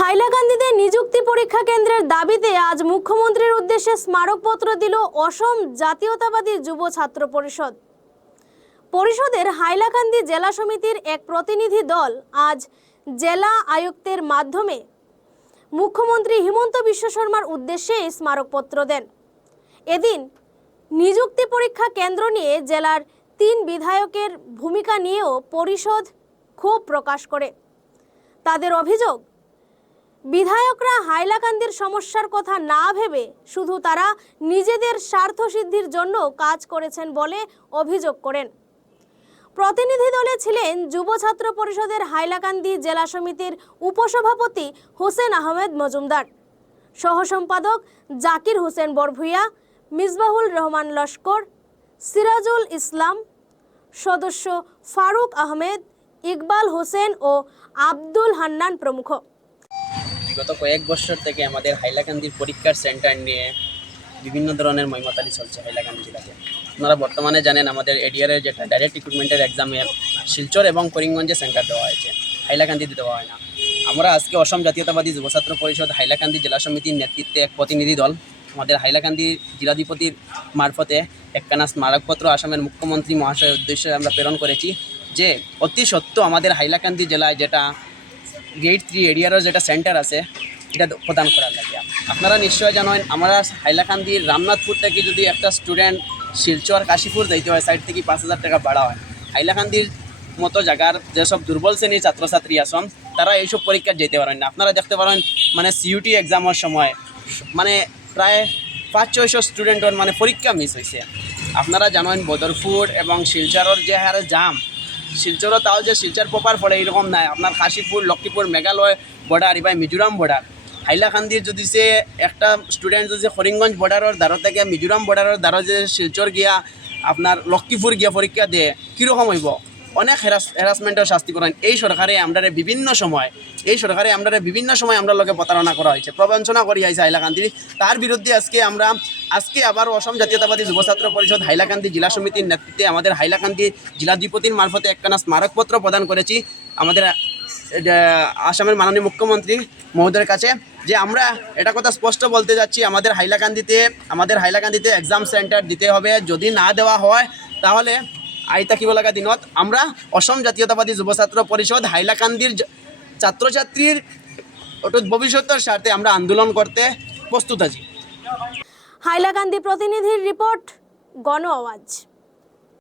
হাইলাকান্দিতে নিযুক্তি পরীক্ষা কেন্দ্রের দাবিতে আজ মুখ্যমন্ত্রীর উদ্দেশ্যে স্মারকপত্র দিল অসম জাতীয়তাবাদী যুব ছাত্র পরিষদ। পরিষদের হাইলাকান্দি জেলা সমিতির এক প্রতিনিধি দল আজ জেলা আয়ুক্তের মাধ্যমে মুখ্যমন্ত্রী হিমন্ত বিশ্ব শর্মার উদ্দেশ্যে এই স্মারকপত্র দেন। এদিন নিযুক্তি পরীক্ষা কেন্দ্র নিয়ে জেলার 3 বিধায়কের ভূমিকা নিয়েও পরিষদ ক্ষোভ প্রকাশ করে। তাদের অভিযোগ, বিধায়করা হাইলাকান্দির সমস্যার কথা না ভেবে শুধু তারা নিজেদের স্বার্থ সিদ্ধির জন্য কাজ করেছেন বলে অভিযোগ করেন। প্রতিনিধি দলে ছিলেন যুব ছাত্র পরিষদের হাইলাকান্দি জেলা সমিতির উপসভাপতি হোসেন আহমেদ মজুমদার, সহ সম্পাদক জাকির হোসেন বরভুইয়া, মিসবাহুল রহমান লস্কর, সিরাজুল ইসলাম, সদস্য ফারুক আহমেদ, ইকবাল হোসেন ও আব্দুল হান্নান প্রমুখ। বিগত কয়েক বছর থেকে আমাদের হাইলাকান্দির পরীক্ষার সেন্টার নিয়ে বিভিন্ন ধরনের ময়মতালি চলছে হাইলাকান্দি জেলাতে। আপনারা বর্তমানে জানেন আমাদের এডিআরের যেটা ডাইরেক্ট রিক্রুটমেন্টের এক্সামে শিলচর এবং করিমগঞ্জে সেন্টার দেওয়া হয়েছে, হাইলাকান্দিতে দেওয়া হয় না। আমরা আজকে অসম জাতীয়তাবাদী যুব ছাত্র পরিষদ হাইলাকান্দি জেলা সমিতির নেতৃত্বে এক প্রতিনিধি দল আমাদের হাইলাকান্দি জেলাধিপতির মারফতে একখানা স্মারকপত্র আসামের মুখ্যমন্ত্রী মহাশয়ের উদ্দেশ্যে আমরা প্রেরণ করেছি যে অতি সত্য আমাদের হাইলাকান্দি জেলায় যেটা গেট 3 এরিয়ার যেটা সেন্টার আছে এটা প্রদান করার লাগে। আপনারা নিশ্চয় জানেন আমরা হাইলাকান্দির রামনাথপুর থেকে যদি একটা স্টুডেন্ট শিলচর কাশীপুর যাইতে হয় সাইড থেকে 5,000 টাকা ভাড়া হয়। হাইলাকান্দির মতো জায়গার যেসব দুর্বল শ্রেণীর ছাত্রছাত্রী আসন তারা এইসব পরীক্ষা যেতে পারেন না। আপনারা দেখতে পারেন মানে সিইউটি এক্সামের সময় মানে প্রায় 500-600 স্টুডেন্টের মানে পরীক্ষা মিস হয়েছে। আপনারা জানেন বদরপুর এবং শিলচরের যে হারে জাম, শিলচরও তাও যে শিলচর প্রপার পড়ে এরকম নাই। আপনার কাশীপুর, লক্ষ্মীপুর, মেঘালয় বর্ডার এবার মিজোরাম বর্ডার, হাইলাকান্দির যদি সে একটা স্টুডেন্ট যদি করিমগঞ্জ বর্ডারের দ্বারা থেকে মিজোরাম বর্ডারের দ্বারা যে শিলচর গিয়া আপনার লক্ষ্মীপুর গিয়া পরীক্ষা দিয়ে কীরকম হইব? অনেক হ্যারাসমেন্টের শাস্তি করেন এই সরকারে। আমরা বিভিন্ন সময় আমরা লোকে প্রতারণা করা হয়েছে, প্রবঞ্চনা করি আইছে হাইলাকান্দি। তার বিরুদ্ধে আজকে আবার অসম জাতীয়তাবাদী যুব ছাত্র পরিষদ হাইলাকান্দি জেলা সমিতির নেতৃত্বে আমাদের হাইলাকান্দি জেলাধিপতির মারফতে একখানা স্মারকপত্র প্রদান করেছি আমাদের আসামের মাননীয় মুখ্যমন্ত্রী মহোদয়ের কাছে, যে আমরা এটা কথা স্পষ্ট বলতে যাচ্ছি আমাদের হাইলাকান্দিতে এক্সাম সেন্টার দিতে হবে। যদি না দেওয়া হয় তাহলে আইতা কিব লাগা দিনত আমরা অসম জাতীয়তাবাদী যুব ছাত্র পরিষদ হাইলাকান্দির ছাত্রছাত্রীর অটুট ভবিষ্যতের স্বার্থে আমরা আন্দোলন করতে প্রস্তুত আছি। হাইলাকান্দি প্রতিনিধির রিপোর্ট, গণ আওয়াজ।